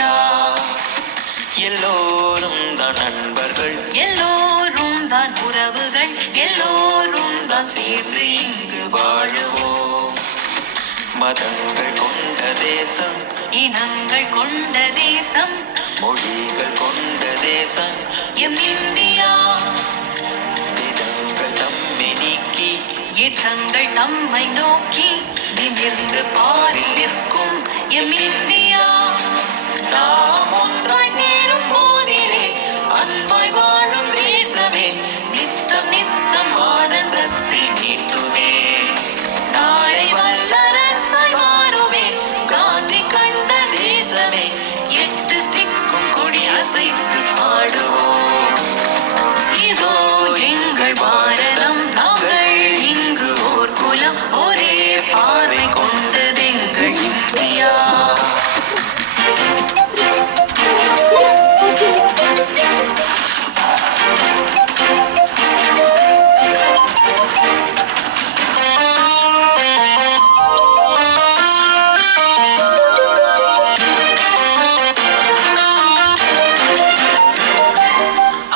India. எல்லோரும் தான் நண்பர்கள், எல்லோரும் தான் உறவுகள், எல்லோரும் தான் சேர்ந்து இங்கு வாழுவோம். மதங்கள் கொண்ட தேசம், இனங்கள் கொண்ட தேசம், மொழிகள் கொண்ட தேசம் எம் இந்தியா. வேதங்கள் தம்மை நீக்கி, ஏற்றங்கள் நம்மை நோக்கி நிமிர்ந்து பாரில் நிற்கும் எம் இந்தியா. நாம் ஒன்றாய் சேரும் போதிலே அன்பாய் வாழும் தேசமே நித்தம் நித்தம் ஆனந்தத்தை நீட்டுமே. நாளை வல்லரசாய் மாறுமே காந்தி கண்ட தேசமே. எட்டு திக்கும் கொடி அசைத்து பாடுவோம். இதோ எங்கள் பாரதம், நாங்கள் இங்கு ஓர் குலம், ஒரே பார்வை கொண்டதெங்கள் இந்தியா.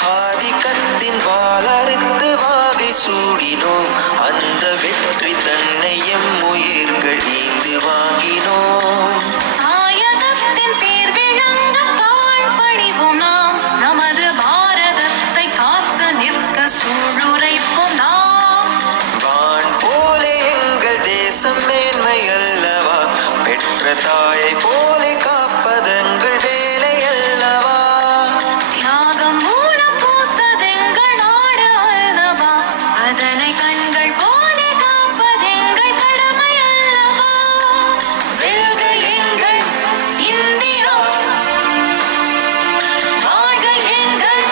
ஆதிக்கத்தின் வாளறுத்து வாகை சூடினோம். அந்த வெற்றி தன்னை எம் உயிர்கள் ஈந்து வாங்கினோம். தாயகத்தின் பேர் விளங்க தாழ் பணிவோம் நாம். நமது பாரதத்தை காக்க நிற்க சூளுரைப்போம் நாம். வான் போலே எங்கள் தேசம் மேன்மை அல்லவா, பெற்ற தாயை போலே காப்பதெங்கள் வேலை அல்லவா. தியாகம் மூலம் பூத்ததெங்கள் நாடு அல்லவா, அதனை கண்கள் போலே காப்பதெங்கள் கடமை அல்லவா. வெல்க எங்கள் இந்தியா, வாழ்க எங்கள்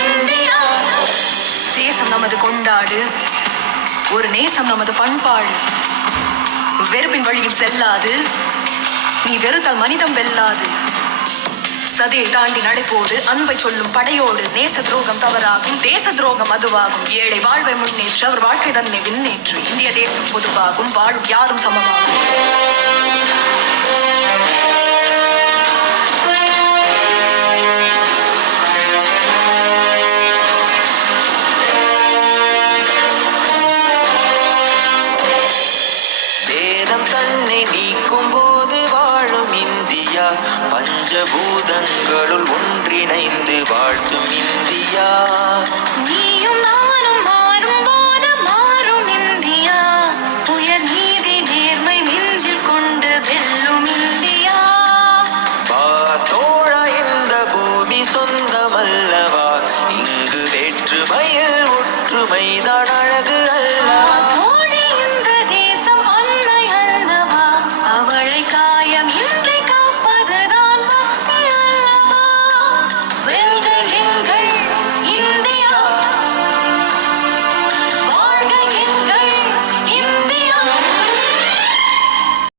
இந்தியா. தேசம் நமது கொண்டாடு, ஒரு நேசம் நமது பண்பாடு. வெறுப்பின் வழியில் செல்லாது, நீ வெறுத்தால் மனிதம் வெல்லாது. சதியை தாண்டி நடைபோடு, அன்பை சொல்லும் படையோடு. நேச துரோகம் தவறாகும், தேச துரோகம் அதுவாகும். ஏழை வாழ்வை முன்னேற்று, அவர் வாழ்க்கை தன்னை விண்ணேற்று. இந்திய தேசம் பொதுவாகும், வாழும் யாரும் சமமாகும். வேதம் தன்னை நீக்கும் போது வாழும் இந்தியா, பஞ்சபூதங்களுள் ஒன்றிணைந்து வாழ்த்தும் இந்தியா. நீயும் நானும் மாறும் போது மாறும் இந்தியா. உயர் நீதி நேர்மை நெஞ்சில் கொண்டு வெல்லும் இந்தியா. தோழா இந்த பூமி சொந்தமல்லவா, இங்கு வேற்றுமையில் ஒற்றுமைதான் அழகு அல்ல.